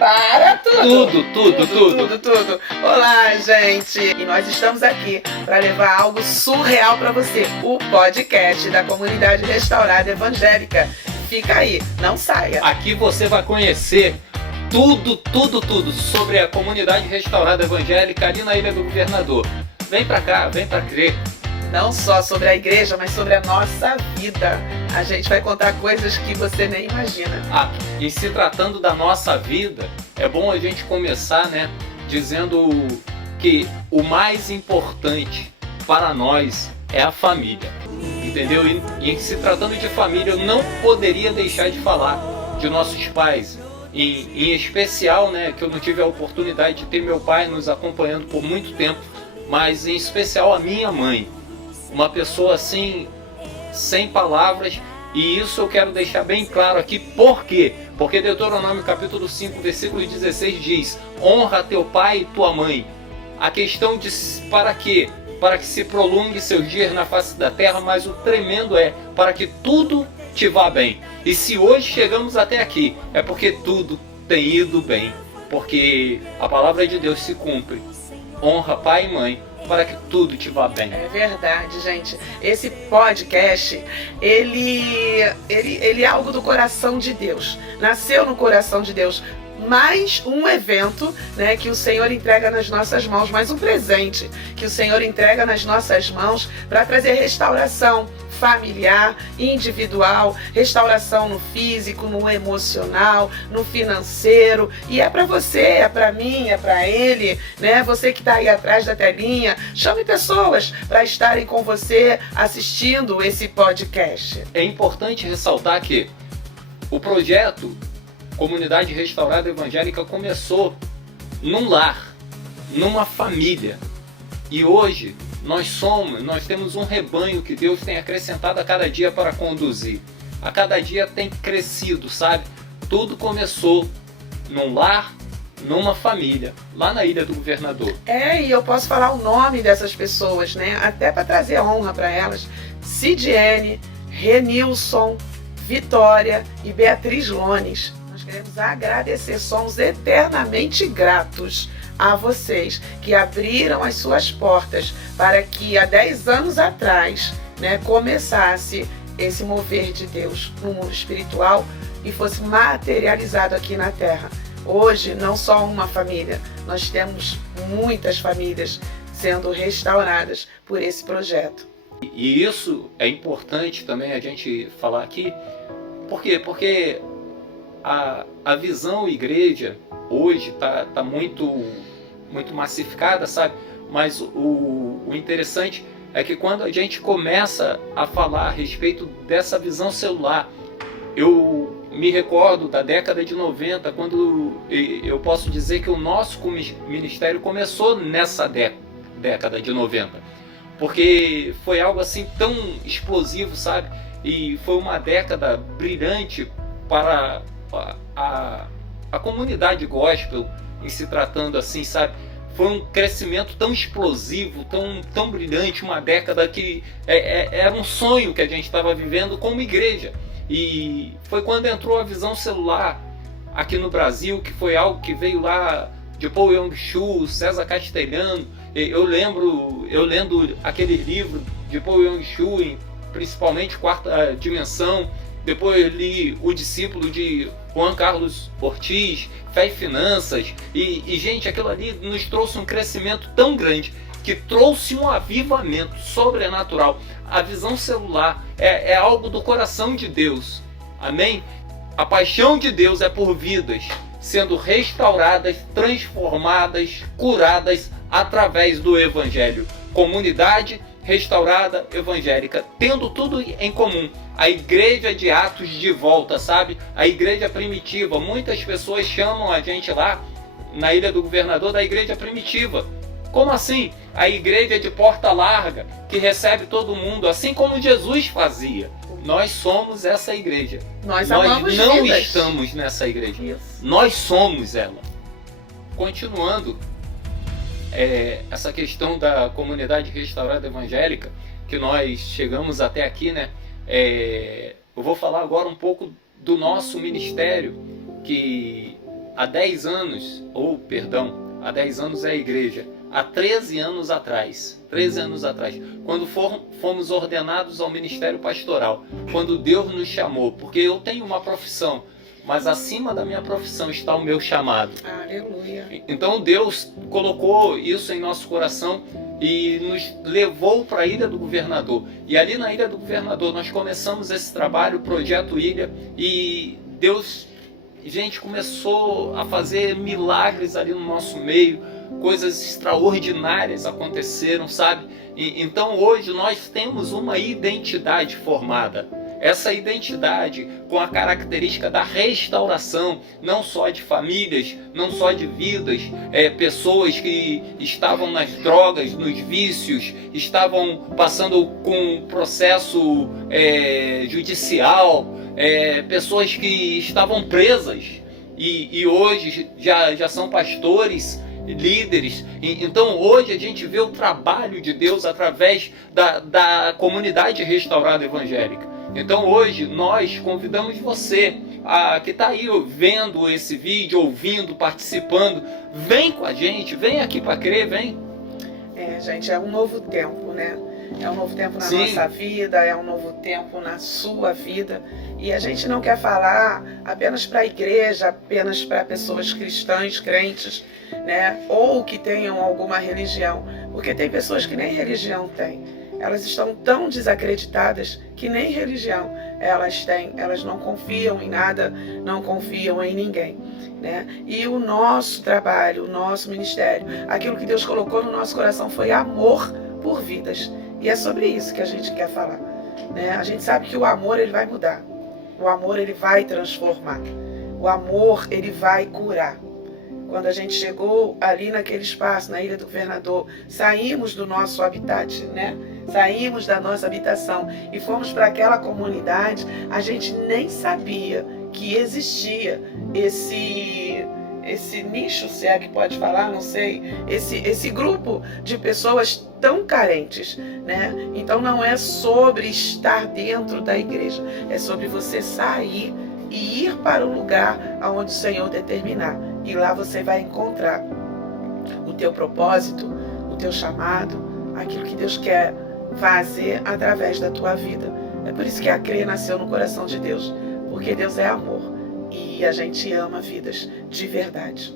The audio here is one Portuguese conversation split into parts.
Para tudo! Tudo. Olá, gente! E nós estamos aqui para levar algo surreal para você. O podcast da Comunidade Restaurada Evangélica. Fica aí, não saia. Aqui você vai conhecer tudo sobre a Comunidade Restaurada Evangélica ali na Ilha do Governador. Vem pra cá, vem pra crer. Não só sobre a igreja, mas sobre a nossa vida. A gente vai contar coisas que você nem imagina. E se tratando da nossa vida, é bom a gente começar, dizendo que o mais importante para nós é a família, entendeu? E se tratando de família, eu não poderia deixar de falar de nossos pais, em especial, que eu não tive a oportunidade de ter meu pai nos acompanhando por muito tempo, mas em especial a minha mãe. Uma pessoa assim, sem palavras, e isso eu quero deixar bem claro aqui. Por quê? Porque Deuteronômio capítulo 5, versículo 16 diz: honra teu pai e tua mãe. A questão de para quê? Para que se prolongue seus dias na face da terra, mas o tremendo é para que tudo te vá bem. E se hoje chegamos até aqui, é porque tudo tem ido bem, porque a palavra de Deus se cumpre. Honra pai e mãe, para que tudo te vá bem. É verdade, gente. Esse podcast, ele é algo do coração de Deus. Nasceu no coração de Deus. Mais um evento, que o Senhor entrega nas nossas mãos, mais um presente que o Senhor entrega nas nossas mãos para trazer restauração familiar, individual, restauração no físico, no emocional, no financeiro. E é para você, é para mim, é para ele, Você que está aí atrás da telinha, chame pessoas para estarem com você assistindo esse podcast. É importante ressaltar que o projeto Comunidade Restaurada Evangélica começou num lar, numa família. E hoje nós temos um rebanho que Deus tem acrescentado a cada dia para conduzir. A cada dia tem crescido, sabe? Tudo começou num lar, numa família, lá na Ilha do Governador. E eu posso falar o nome dessas pessoas, Até para trazer honra para elas. Cidiene, Renilson, Vitória e Beatriz Lones. Nós queremos agradecer, somos eternamente gratos a vocês que abriram as suas portas para que há 10 anos atrás começasse esse mover de Deus no mundo espiritual e fosse materializado aqui na Terra. Hoje, não só uma família, nós temos muitas famílias sendo restauradas por esse projeto. E isso é importante também a gente falar aqui. Por quê? Porque a visão igreja hoje está muito massificada, sabe? Mas o interessante é que quando a gente começa a falar a respeito dessa visão celular, eu me recordo da década de 90, quando eu posso dizer que o nosso ministério começou nessa década de 90, porque foi algo assim tão explosivo, sabe? E foi uma década brilhante para a comunidade gospel, em se tratando assim, sabe? Foi um crescimento tão explosivo, tão brilhante, uma década que era um sonho que a gente estava vivendo como igreja. E foi quando entrou a visão celular aqui no Brasil, que foi algo que veio lá de Paul Yong-Chu, César Castelhano. Eu lendo aquele livro de Paul Yong-Chu, principalmente Quarta Dimensão. Depois eu li O Discípulo de Juan Carlos Ortiz, Fé e Finanças, e gente, aquilo ali nos trouxe um crescimento tão grande que trouxe um avivamento sobrenatural. A visão celular é algo do coração de Deus, amém? A paixão de Deus é por vidas sendo restauradas, transformadas, curadas através do Evangelho. Comunidade Restaurada Evangélica, tendo tudo em comum. A igreja de Atos de volta, sabe? A igreja primitiva. Muitas pessoas chamam a gente lá na Ilha do Governador da igreja primitiva. Como assim? A igreja de porta larga, que recebe todo mundo, assim como Jesus fazia. Nós somos essa igreja. Nós amamos não vidas. Estamos nessa igreja. Isso. Nós somos ela. Continuando, essa questão da Comunidade Restaurada Evangélica, que nós chegamos até aqui, eu vou falar agora um pouco do nosso ministério, que há 10 anos, há 10 anos é a igreja, há 13 anos atrás, quando fomos ordenados ao ministério pastoral, quando Deus nos chamou, porque eu tenho uma profissão, mas acima da minha profissão está o meu chamado. Aleluia. Então Deus colocou isso em nosso coração e nos levou para a Ilha do Governador. E ali na Ilha do Governador nós começamos esse trabalho, o Projeto Ilha, e Deus, gente, começou a fazer milagres ali no nosso meio, coisas extraordinárias aconteceram, sabe? Então hoje nós temos uma identidade formada. Essa identidade com a característica da restauração, não só de famílias, não só de vidas, pessoas que estavam nas drogas, nos vícios, estavam passando com um processo judicial, pessoas que estavam presas e hoje já são pastores, líderes. Então hoje a gente vê o trabalho de Deus através da comunidade restaurada evangélica. Então hoje nós convidamos você que está aí vendo esse vídeo, ouvindo, participando, vem com a gente, vem aqui para crer, vem. Gente, é um novo tempo, né? É um novo tempo na nossa vida, é um novo tempo na sua vida. E a gente não quer falar apenas para a igreja, apenas para pessoas cristãs, crentes, né? Ou que tenham alguma religião. Porque tem pessoas que nem religião têm. Elas estão tão desacreditadas que nem religião elas têm. Elas não confiam em nada, não confiam em ninguém, né? E o nosso trabalho, o nosso ministério, aquilo que Deus colocou no nosso coração foi amor por vidas. E é sobre isso que a gente quer falar, né? A gente sabe que o amor ele vai mudar. O amor ele vai transformar. O amor ele vai curar. Quando a gente chegou ali naquele espaço, na Ilha do Governador, saímos do nosso habitat, né? Saímos da nossa habitação e fomos para aquela comunidade, a gente nem sabia que existia esse nicho, se é que pode falar, não sei, esse grupo de pessoas tão carentes, né? Então não é sobre estar dentro da igreja, é sobre você sair e ir para o lugar aonde o Senhor determinar. E lá você vai encontrar o teu propósito, o teu chamado, aquilo que Deus quer fazer através da tua vida. É por isso que a CRE nasceu no coração de Deus, porque Deus é amor e a gente ama vidas de verdade.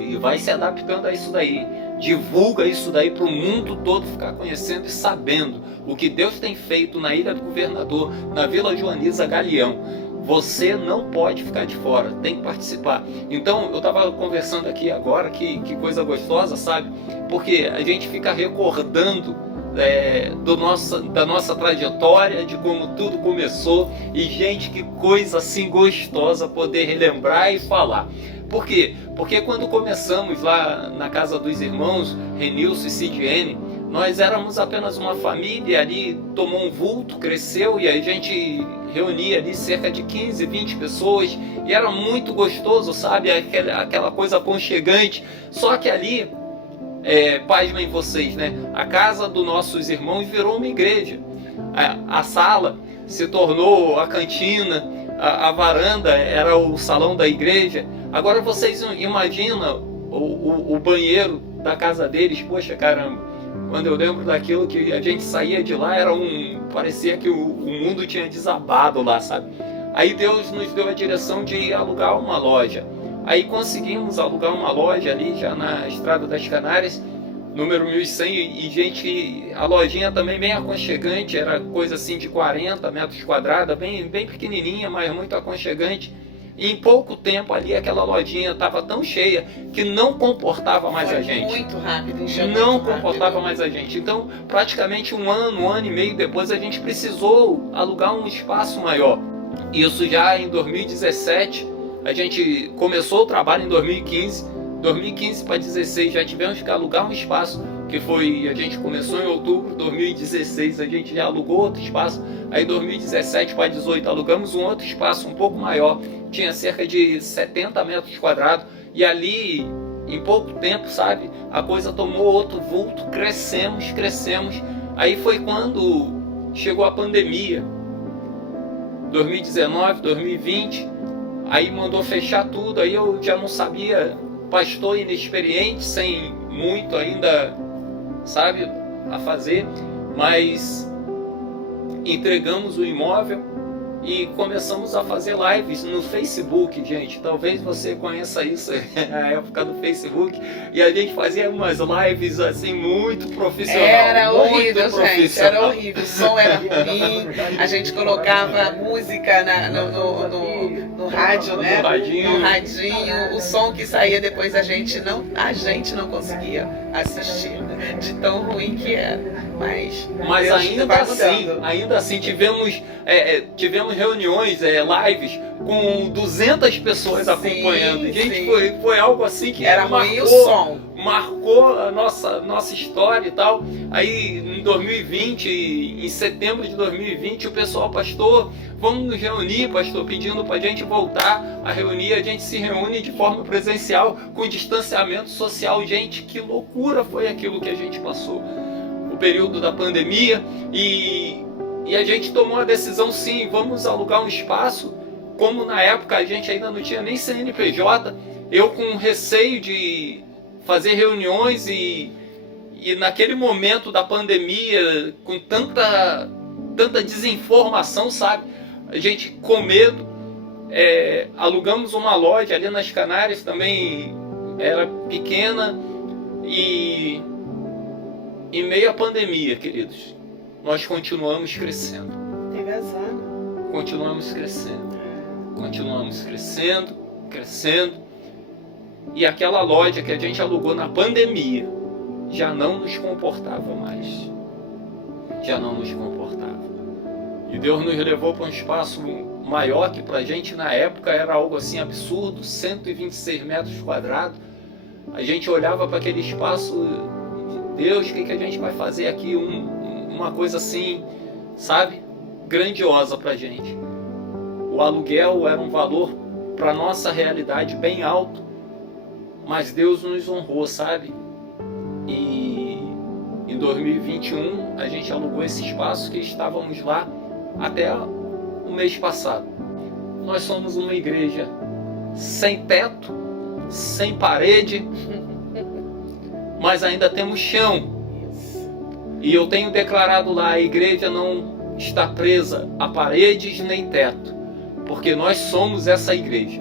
E vai se adaptando a isso daí, divulga isso daí para o mundo todo ficar conhecendo e sabendo o que Deus tem feito na Ilha do Governador, na Vila Joaniza Galeão. Você não pode ficar de fora, tem que participar. Então, eu estava conversando aqui agora, que coisa gostosa, sabe? Porque a gente fica recordando da nossa trajetória, de como tudo começou. E, gente, que coisa assim gostosa poder relembrar e falar. Por quê? Porque quando começamos lá na casa dos irmãos, Renilson e Cidiene, nós éramos apenas uma família, ali tomou um vulto, cresceu e a gente reunia ali cerca de 15, 20 pessoas e era muito gostoso, sabe? Aquela coisa aconchegante. Só que ali, pasmem vocês, né? A casa dos nossos irmãos virou uma igreja. A sala se tornou a cantina, a varanda era o salão da igreja. Agora vocês imaginam o banheiro da casa deles, poxa caramba. Quando eu lembro daquilo que a gente saía de lá, parecia que o mundo tinha desabado lá, sabe? Aí Deus nos deu a direção de alugar uma loja. Aí conseguimos alugar uma loja ali, já na Estrada das Canárias, número 1100, e gente, a lojinha também bem aconchegante, era coisa assim de 40 metros quadrados, bem pequenininha, mas muito aconchegante. E em pouco tempo ali aquela lojinha estava tão cheia que não comportava mais a gente. Muito rápido, encheu não muito comportava rápido. mais a gente. Então, praticamente um ano e meio depois, a gente precisou alugar um espaço maior. Isso já em 2017, a gente começou o trabalho em 2015 para 2016 já tivemos que alugar um espaço, a gente começou em outubro de 2016, a gente já alugou outro espaço. Aí 2017 para 2018 alugamos um outro espaço um pouco maior, tinha cerca de 70 metros quadrados, e ali em pouco tempo, sabe, a coisa tomou outro vulto, crescemos. Aí foi quando chegou a pandemia, 2019, 2020, aí mandou fechar tudo, aí eu já não sabia, pastor inexperiente, sem muito ainda, sabe, a fazer, mas entregamos o imóvel e começamos a fazer lives no Facebook, gente. Talvez você conheça isso, na época do Facebook. E a gente fazia umas lives assim muito profissional. Era muito horrível, profissional. gente. Era horrível. O som era ruim. A gente colocava música no rádio, né? No radinho. O som que saía depois a gente não conseguia assistir, de tão ruim que era. Mas ainda assim tivemos reuniões, lives com 200 pessoas acompanhando. Gente, foi algo assim que era ruim o som. Marcou a nossa história e tal. Aí em 2020, em setembro de 2020, o pessoal, pastor, vamos nos reunir, pastor, pedindo pra gente voltar a reunir. A gente se reúne de forma presencial, com distanciamento social. Gente, que loucura foi aquilo que a gente passou. O período da pandemia, e a gente tomou a decisão, sim, vamos alugar um espaço. Como na época a gente ainda não tinha nem CNPJ, eu com receio de fazer reuniões e naquele momento da pandemia, com tanta desinformação, sabe? A gente com medo, alugamos uma loja ali nas Canárias, também era pequena, e em meio à pandemia, queridos, nós continuamos crescendo. Teve azar. Continuamos crescendo. E aquela loja que a gente alugou na pandemia já não nos comportava mais. E Deus nos levou para um espaço maior, que pra gente na época era algo assim absurdo, 126 metros quadrados. A gente olhava para aquele espaço, Deus, o que a gente vai fazer aqui? Uma coisa assim, sabe, grandiosa pra gente. O aluguel era um valor para nossa realidade bem alto, mas Deus nos honrou, sabe? E em 2021 a gente alugou esse espaço, que estávamos lá até o mês passado. Nós somos uma igreja sem teto, sem parede, mas ainda temos chão. E eu tenho declarado lá, a igreja não está presa a paredes nem teto, porque nós somos essa igreja.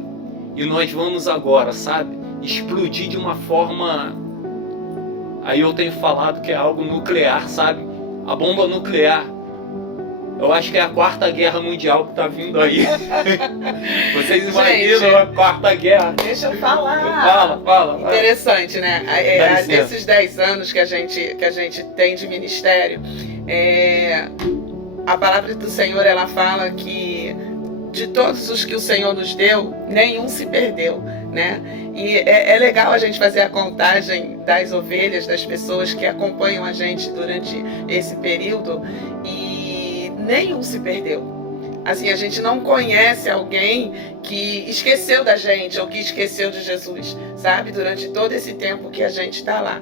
E nós vamos agora, sabe, explodir de uma forma, aí eu tenho falado que é algo nuclear, sabe? A bomba nuclear. Eu acho que é a 4ª Guerra Mundial que está vindo aí. Vocês imaginam a 4ª Guerra? Deixa eu falar. Fala. Interessante, né? Esses 10 anos que a gente tem de ministério, a palavra do Senhor, ela fala que de todos os que o Senhor nos deu, nenhum se perdeu, né? E é legal a gente fazer a contagem das ovelhas, das pessoas que acompanham a gente durante esse período, e nenhum se perdeu. Assim, a gente não conhece alguém que esqueceu da gente ou que esqueceu de Jesus, sabe? Durante todo esse tempo que a gente está lá,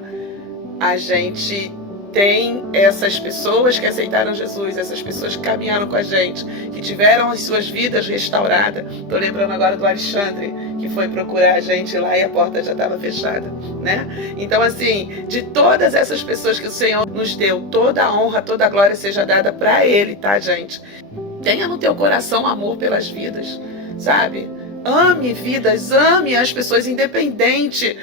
a gente tem essas pessoas que aceitaram Jesus, essas pessoas que caminharam com a gente, que tiveram as suas vidas restauradas. Estou lembrando agora do Alexandre, que foi procurar a gente lá e a porta já estava fechada, né? Então, assim, de todas essas pessoas que o Senhor nos deu, toda a honra, toda a glória seja dada para Ele, tá, gente? Tenha no teu coração amor pelas vidas, sabe? Ame vidas, ame as pessoas, independente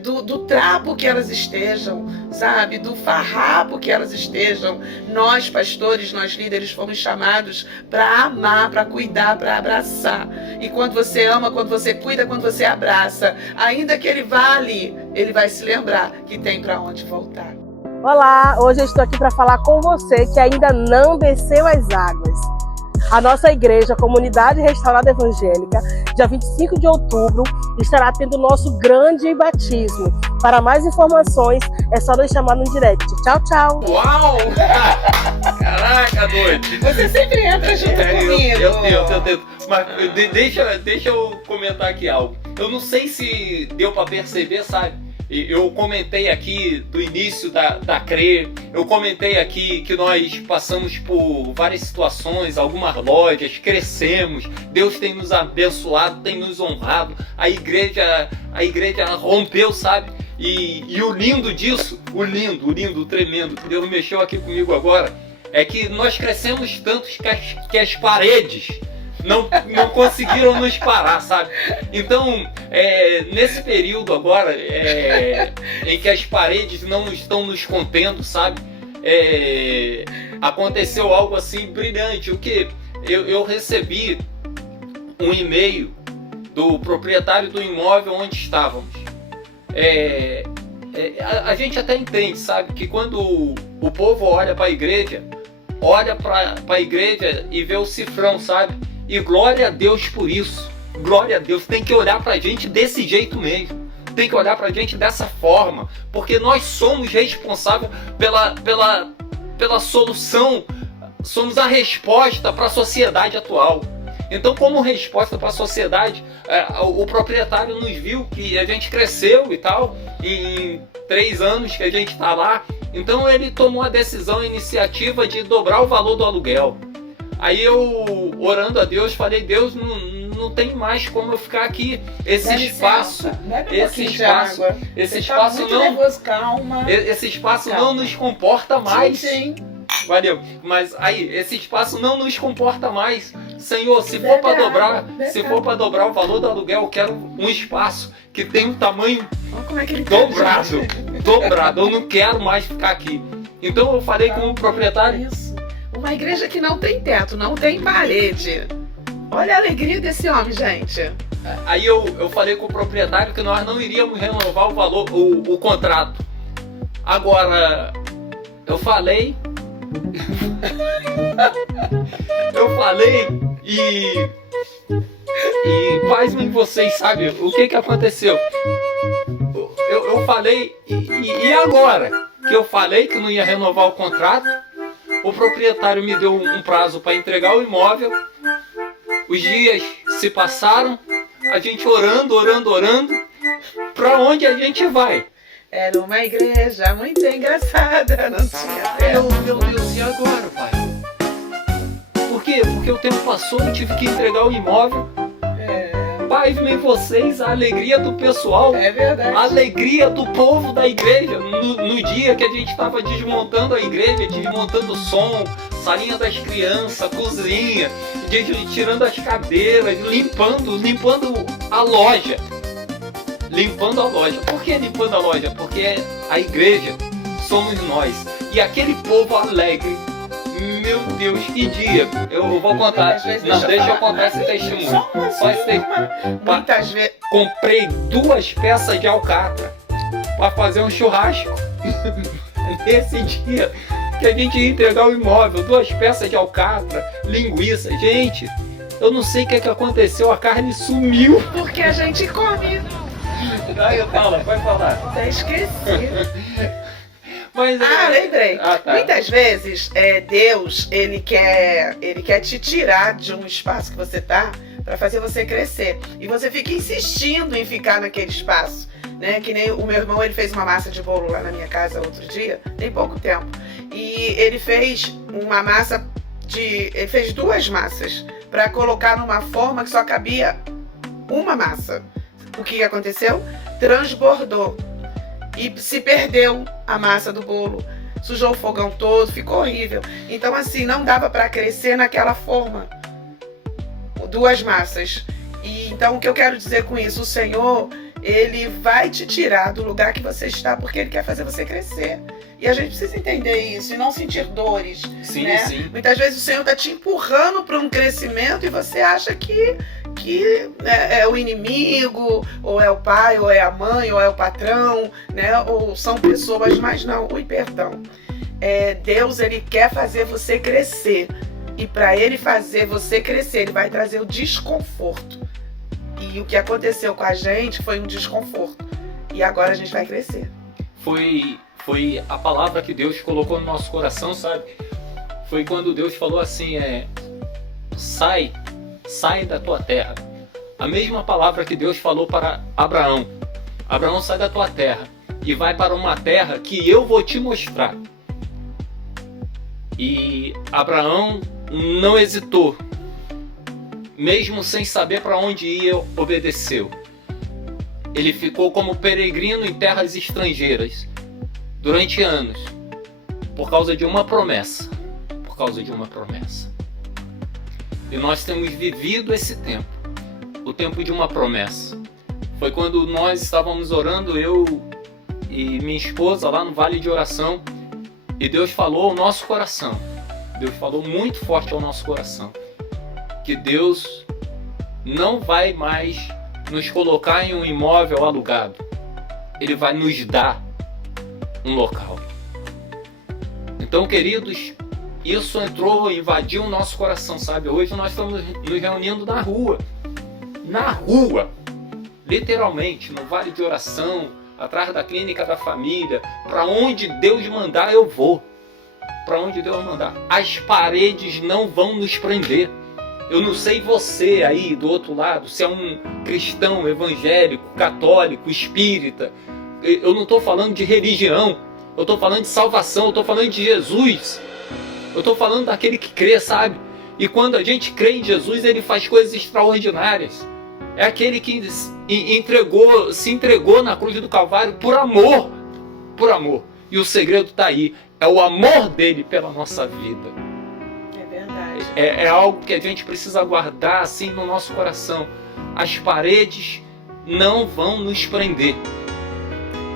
do trapo que elas estejam, sabe? Do farrapo que elas estejam. Nós, pastores, nós líderes, fomos chamados para amar, para cuidar, para abraçar. E quando você ama, quando você cuida, quando você abraça, ainda que ele vá ali, ele vai se lembrar que tem para onde voltar. Olá, hoje eu estou aqui para falar com você que ainda não desceu as águas. A nossa igreja, a Comunidade Restaurada Evangélica, dia 25 de outubro, estará tendo o nosso grande batismo. Para mais informações, é só nos chamar no direct. Tchau, tchau! Uau! Caraca, doido! Você sempre entra junto comigo. Eu tento. Mas deixa eu comentar aqui algo. Eu não sei se deu para perceber, sabe? Eu comentei aqui do início da CRE, eu comentei aqui que nós passamos por várias situações, algumas lojas, crescemos, Deus tem nos abençoado, tem nos honrado, a igreja rompeu, sabe? E o lindo disso, o lindo, o tremendo, que Deus mexeu aqui comigo agora, é que nós crescemos tanto que as paredes não conseguiram nos parar, sabe? Então, nesse período agora, em que as paredes não estão nos contendo, sabe? Aconteceu algo assim brilhante. O que eu recebi um e-mail do proprietário do imóvel onde estávamos. A gente até entende, sabe? Que quando o povo olha para a igreja e vê o cifrão, sabe? E glória a Deus por isso. Glória a Deus. Tem que olhar pra gente desse jeito mesmo. Tem que olhar pra gente dessa forma. Porque nós somos responsáveis pela solução. Somos a resposta para a sociedade atual. Então, como resposta para a sociedade, o proprietário nos viu que a gente cresceu e tal. Em 3 anos que a gente está lá. Então, ele tomou a decisão, a iniciativa de dobrar o valor do aluguel. Aí eu, orando a Deus, falei: Deus, não tem mais como eu ficar aqui. Esse espaço não nos comporta mais. Sim. Valeu. Mas aí, esse espaço não nos comporta mais. Senhor, se for para dobrar o valor do aluguel, eu quero um espaço que tem um tamanho dobrado. Eu não quero mais ficar aqui. Então eu falei com o proprietário. Uma igreja que não tem teto, não tem parede. Olha a alegria desse homem, gente. Aí eu falei com o proprietário que nós não iríamos renovar o contrato. Agora, eu falei e pasmem vocês, sabe o que aconteceu? Eu falei e agora que eu falei que não ia renovar o contrato, o proprietário me deu um prazo para entregar o imóvel. Os dias se passaram, a gente orando. Para onde a gente vai? Era uma igreja muito engraçada, não tinha. Meu Deus, e agora, pai? Por quê? Porque o tempo passou e tive que entregar o imóvel. Pasmem vocês, a alegria do pessoal, É verdade. a alegria do povo da igreja, no dia que a gente estava desmontando a igreja, desmontando o som, salinha das crianças, cozinha, tirando as cadeiras, limpando a loja. Limpando a loja. Por que limpando a loja? Porque a igreja somos nós. E aquele povo alegre, meu Deus, que dia! Eu vou contar. Não, deixa eu contar esse testemunho. Só esse testemunho. Muitas vezes. Comprei 2 peças de alcatra para fazer um churrasco. Nesse dia que a gente ia entregar o imóvel, 2 peças de alcatra, linguiça. Gente, eu não sei o que aconteceu, a carne sumiu. Porque a gente come. Aí eu falo, vai falar. Até esqueci. Mas, lembrei. Tá. Muitas vezes Deus ele quer te tirar de um espaço que você tá para fazer você crescer. E você fica insistindo em ficar naquele espaço, né? Que nem o meu irmão, ele fez uma massa de bolo lá na minha casa outro dia, tem pouco tempo. E ele fez uma massa ele fez 2 massas para colocar numa forma que só cabia uma massa. O que aconteceu? Transbordou. E se perdeu a massa do bolo, sujou o fogão todo, ficou horrível. Então assim, não dava para crescer naquela forma, 2 massas. E então o que eu quero dizer com isso? O Senhor, Ele vai te tirar do lugar que você está, porque Ele quer fazer você crescer. E a gente precisa entender isso e não sentir dores. Sim, né? sim. Muitas vezes o Senhor está te empurrando para um crescimento e você acha que é o inimigo, ou é o pai, ou é a mãe, ou é o patrão, né? Ou são pessoas, mas não. Perdão. Deus, Ele quer fazer você crescer. E para Ele fazer você crescer, Ele vai trazer o desconforto. E o que aconteceu com a gente foi um desconforto. E agora a gente vai crescer. Foi a palavra que Deus colocou no nosso coração, sabe? Foi quando Deus falou assim, sai da tua terra. A mesma palavra que Deus falou para Abraão. Abraão, sai da tua terra. e vai para uma terra que eu vou te mostrar. E Abraão não hesitou, mesmo sem saber para onde ia, obedeceu. Ele ficou como peregrino em terras estrangeiras durante anos, por causa de uma promessa. Por causa de uma promessa. E nós temos vivido esse tempo, o tempo de uma promessa. Foi quando nós estávamos orando, eu e minha esposa, lá no Vale de Oração, e Deus falou ao nosso coração. Deus falou muito forte ao nosso coração, que Deus não vai mais nos colocar em um imóvel alugado. Ele vai nos dar um local. Então, queridos, isso entrou, invadiu o nosso coração, sabe? Hoje nós estamos nos reunindo na rua, literalmente, no Vale de Oração, atrás da Clínica da Família. Para onde Deus mandar, eu vou. Para onde Deus mandar. As paredes não vão nos prender. Eu não sei você aí do outro lado, se é um cristão, evangélico, católico, espírita. Eu não estou falando de religião. Eu estou falando de salvação. Eu estou falando de Jesus. Eu estou falando daquele que crê, sabe? E quando a gente crê em Jesus, ele faz coisas extraordinárias. É aquele que se entregou na cruz do Calvário por amor. Por amor. E o segredo está aí. É o amor dele pela nossa vida. É verdade. É algo que a gente precisa guardar assim no nosso coração. As paredes não vão nos prender.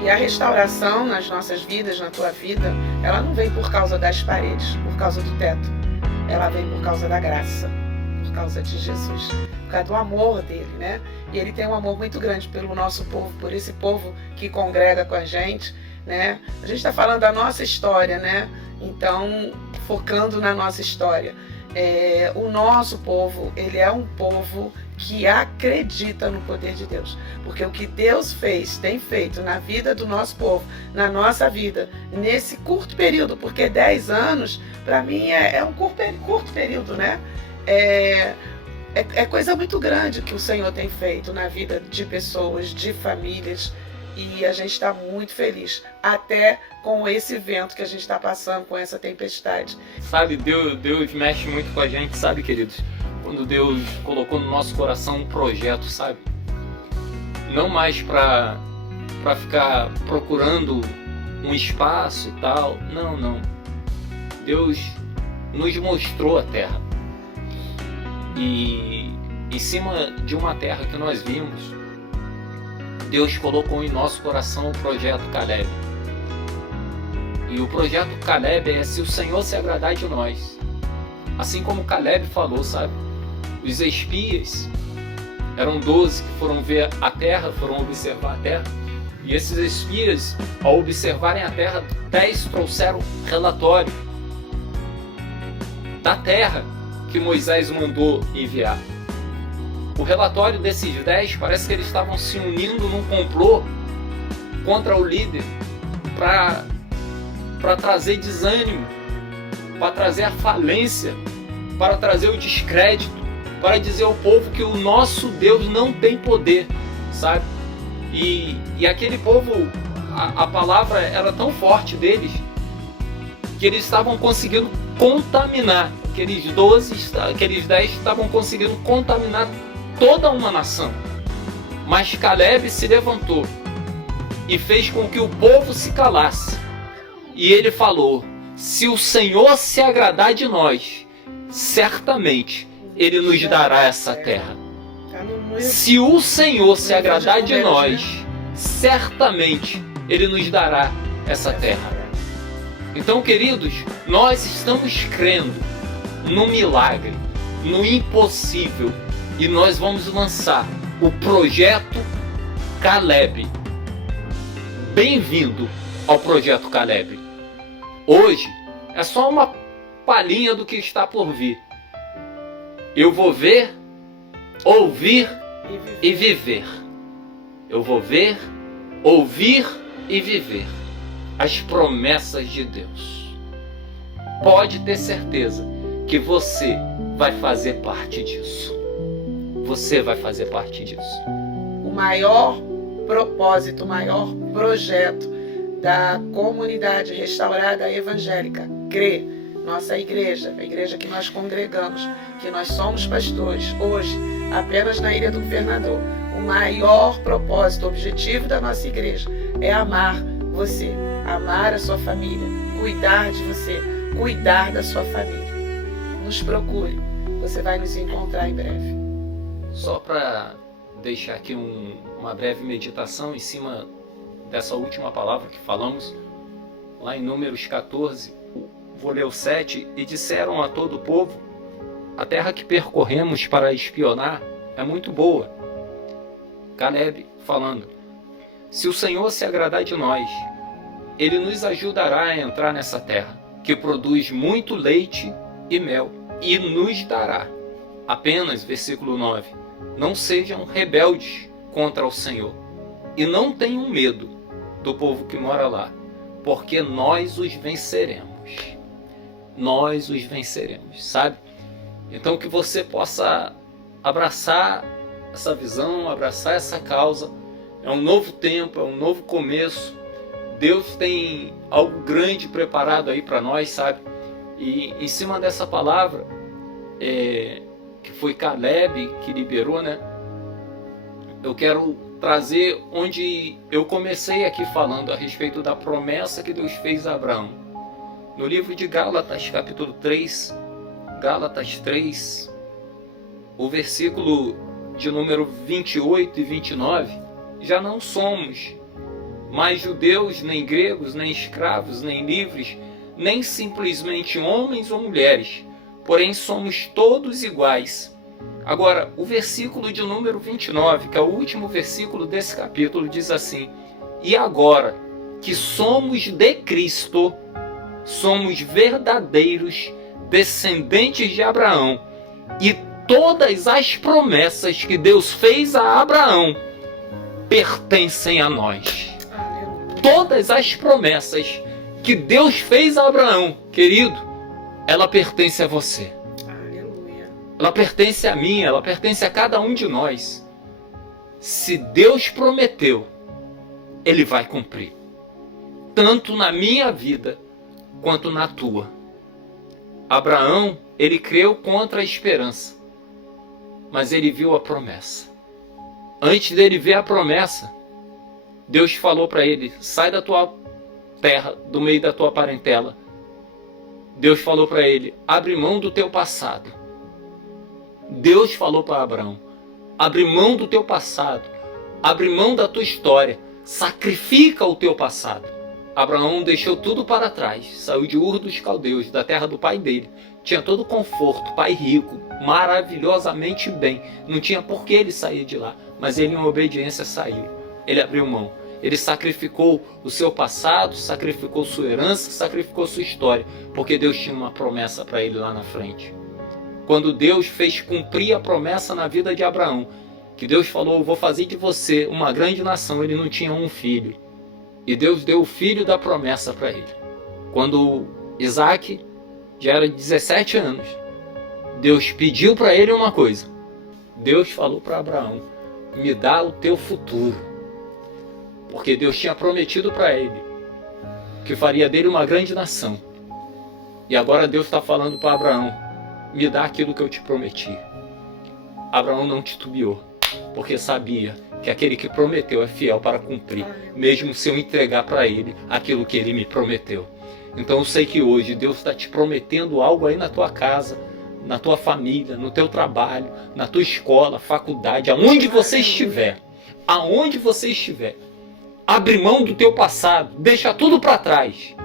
E a restauração nas nossas vidas, na tua vida, ela não vem por causa das paredes, por causa do teto. Ela vem por causa da graça, por causa de Jesus, por causa do amor dele, né? E ele tem um amor muito grande pelo nosso povo, por esse povo que congrega com a gente, né? A gente está falando da nossa história, né? Então, focando na nossa história. O nosso povo, ele é um povo que acredita no poder de Deus. Porque o que Deus tem feito na vida do nosso povo, na nossa vida, nesse curto período, porque 10 anos, para mim, é um curto período, né? É coisa muito grande que o Senhor tem feito na vida de pessoas, de famílias, e a gente está muito feliz, até com esse vento que a gente está passando, com essa tempestade. Sabe, Deus mexe muito com a gente, sabe, queridos? Quando Deus colocou no nosso coração um projeto, sabe? Não mais para ficar procurando um espaço e tal. Não. Deus nos mostrou a terra. E em cima de uma terra que nós vimos, Deus colocou em nosso coração o projeto Caleb. E o projeto Caleb é se o Senhor se agradar de nós. Assim como Caleb falou, sabe? Os espias eram 12 que foram ver a terra, foram observar a terra. E esses espias, ao observarem a terra, 10 trouxeram relatório da terra que Moisés mandou enviar. O relatório desses 10 parece que eles estavam se unindo num complô contra o líder para trazer desânimo, para trazer a falência, para trazer o descrédito, para dizer ao povo que o nosso Deus não tem poder, sabe? E aquele povo, a palavra era tão forte deles que eles estavam conseguindo contaminar. Aqueles 10 estavam conseguindo contaminar toda uma nação. Mas Caleb se levantou e fez com que o povo se calasse. E ele falou: se o Senhor se agradar de nós, certamente Ele nos dará essa terra. Se o Senhor se agradar de nós, certamente Ele nos dará essa terra. Então, queridos, nós estamos crendo no milagre, no impossível, e nós vamos lançar o projeto Caleb. Bem-vindo ao projeto Caleb. Hoje é só uma palhinha do que está por vir. Eu vou ver, ouvir e viver. Eu vou ver, ouvir e viver as promessas de Deus. Pode ter certeza que você vai fazer parte disso. Você vai fazer parte disso. O maior propósito, o maior projeto da Comunidade Restaurada Evangélica, CRE, nossa igreja, a igreja que nós congregamos, que nós somos pastores, hoje, apenas na Ilha do Governador. O maior propósito, objetivo da nossa igreja é amar você, amar a sua família, cuidar de você, cuidar da sua família. Nos procure, você vai nos encontrar em breve. Só para deixar aqui uma breve meditação em cima dessa última palavra que falamos, lá em Números 14, vou ler o 7, e disseram a todo o povo, a terra que percorremos para espionar é muito boa. Caleb falando, se o Senhor se agradar de nós, Ele nos ajudará a entrar nessa terra, que produz muito leite e mel, e nos dará. Apenas, versículo 9, não sejam rebeldes contra o Senhor, e não tenham medo do povo que mora lá, porque nós os venceremos. Nós os venceremos, sabe? Então que você possa abraçar essa visão, abraçar essa causa. É um novo tempo, é um novo começo. Deus tem algo grande preparado aí para nós, sabe? E em cima dessa palavra, que foi Caleb que liberou, né? Eu quero trazer onde eu comecei aqui falando a respeito da promessa que Deus fez a Abraão. No livro de Gálatas, capítulo 3, Gálatas 3, o versículo de número 28 e 29, já não somos mais judeus, nem gregos, nem escravos, nem livres, nem simplesmente homens ou mulheres, porém somos todos iguais. Agora, o versículo de número 29, que é o último versículo desse capítulo, diz assim, e agora que somos de Cristo, somos verdadeiros descendentes de Abraão, e todas as promessas que Deus fez a Abraão pertencem a nós. Todas as promessas que Deus fez a Abraão, querido, ela pertence a você. Ela pertence a mim, ela pertence a cada um de nós. Se Deus prometeu, Ele vai cumprir. Tanto na minha vida, quanto na tua. Abraão, ele creu contra a esperança, mas ele viu a promessa. Antes dele ver a promessa, Deus falou para ele, sai da tua terra, do meio da tua parentela. Deus falou para ele, abre mão do teu passado. Deus falou para Abraão, abre mão do teu passado, abre mão da tua história, sacrifica o teu passado. Abraão deixou tudo para trás, saiu de Ur dos Caldeus, da terra do pai dele. Tinha todo conforto, pai rico, maravilhosamente bem. Não tinha por que ele sair de lá, mas ele em obediência saiu. Ele abriu mão. Ele sacrificou o seu passado, sacrificou sua herança, sacrificou sua história, porque Deus tinha uma promessa para ele lá na frente. Quando Deus fez cumprir a promessa na vida de Abraão, que Deus falou, eu vou fazer de você uma grande nação, ele não tinha um filho. E Deus deu o filho da promessa para ele. Quando Isaac já era de 17 anos, Deus pediu para ele uma coisa. Deus falou para Abraão, me dá o teu futuro. Porque Deus tinha prometido para ele que faria dele uma grande nação. E agora Deus está falando para Abraão, me dá aquilo que eu te prometi. Abraão não titubeou, porque sabia que aquele que prometeu é fiel para cumprir, mesmo se eu entregar para ele aquilo que ele me prometeu. Então eu sei que hoje Deus está te prometendo algo aí na tua casa, na tua família, no teu trabalho, na tua escola, faculdade, aonde você estiver. Aonde você estiver. Abre mão do teu passado, deixa tudo para trás.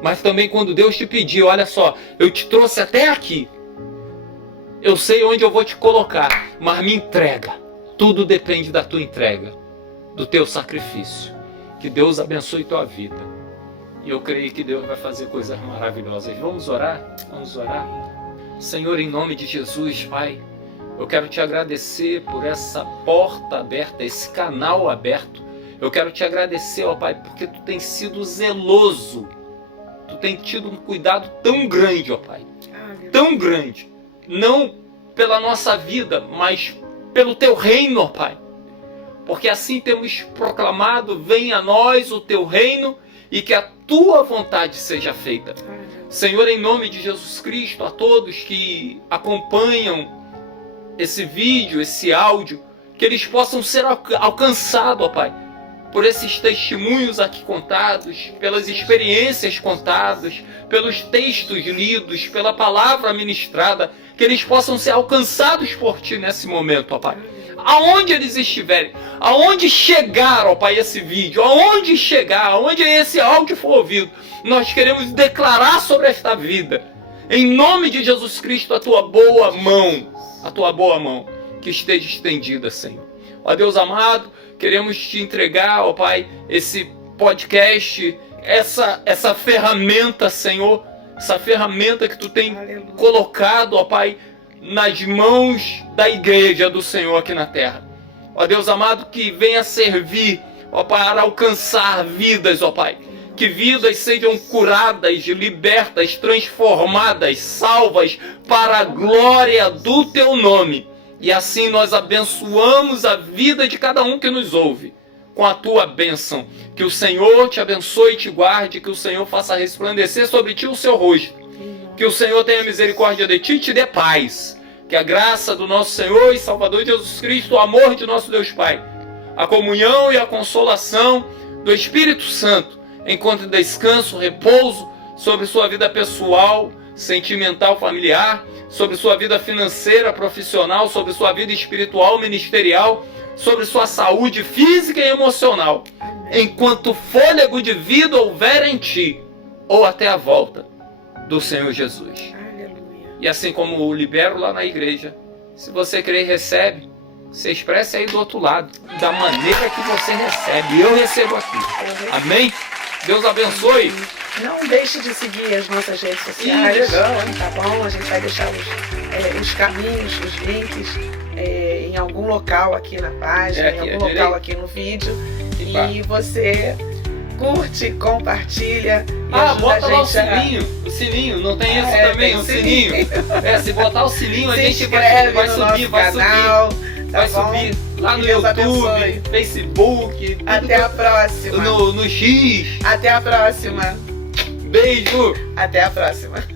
Mas também quando Deus te pedir, olha só, eu te trouxe até aqui. Eu sei onde eu vou te colocar, mas me entrega. Tudo depende da tua entrega, do teu sacrifício. Que Deus abençoe tua vida. E eu creio que Deus vai fazer coisas maravilhosas. Vamos orar? Vamos orar? Senhor, em nome de Jesus, Pai, eu quero te agradecer por essa porta aberta, esse canal aberto. Eu quero te agradecer, ó Pai, porque tu tens sido zeloso. Tu tens tido um cuidado tão grande, ó Pai. Tão grande. Não pela nossa vida, mas pelo teu reino, ó Pai. porque assim temos proclamado: venha a nós o teu reino e que a tua vontade seja feita. Senhor, em nome de Jesus Cristo, a todos que acompanham esse vídeo, esse áudio, que eles possam ser alcançados, ó Pai, por esses testemunhos aqui contados, pelas experiências contadas, pelos textos lidos, pela palavra ministrada, que eles possam ser alcançados por Ti nesse momento, ó Pai. Aonde eles estiverem, aonde chegar, ó Pai, esse vídeo, aonde chegar, aonde esse áudio for ouvido, nós queremos declarar sobre esta vida, em nome de Jesus Cristo, a Tua boa mão, que esteja estendida, Senhor. Ó Deus amado, queremos Te entregar, ó Pai, esse podcast, essa ferramenta, Senhor, essa ferramenta que Tu tem colocado, ó Pai, nas mãos da igreja do Senhor aqui na terra. Ó Deus amado, que venha servir, ó Pai, para alcançar vidas, ó Pai. Que vidas sejam curadas, libertas, transformadas, salvas para a glória do Teu nome. E assim nós abençoamos a vida de cada um que nos ouve com a Tua bênção. Que o Senhor te abençoe e te guarde, que o Senhor faça resplandecer sobre ti o seu rosto. Que o Senhor tenha misericórdia de ti e te dê paz. Que a graça do nosso Senhor e Salvador Jesus Cristo, o amor de nosso Deus Pai, a comunhão e a consolação do Espírito Santo encontre descanso, repouso sobre sua vida pessoal, sentimental, familiar, sobre sua vida financeira, profissional, sobre sua vida espiritual, ministerial, sobre sua saúde física e emocional, enquanto fôlego de vida houver em ti, ou até a volta do Senhor Jesus. Aleluia. E assim como eu libero lá na igreja, se você crer e recebe, você expressa aí do outro lado, da maneira que você recebe. Eu recebo aqui. Amém? Deus abençoe. Não deixe de seguir as nossas redes sociais. Legal, tá bom? A gente vai deixar os caminhos, os links em algum local aqui na página, em algum local aqui no vídeo. E você curte, compartilha. Bota lá o sininho. O sininho, não tem isso também? O sininho. Se botar o sininho, a gente vai subir, vai canal, subir. Tá vai bom? subir lá no Deus YouTube, abençoe. Facebook. Até a próxima. No X. Até a próxima. Beijo. Até a próxima.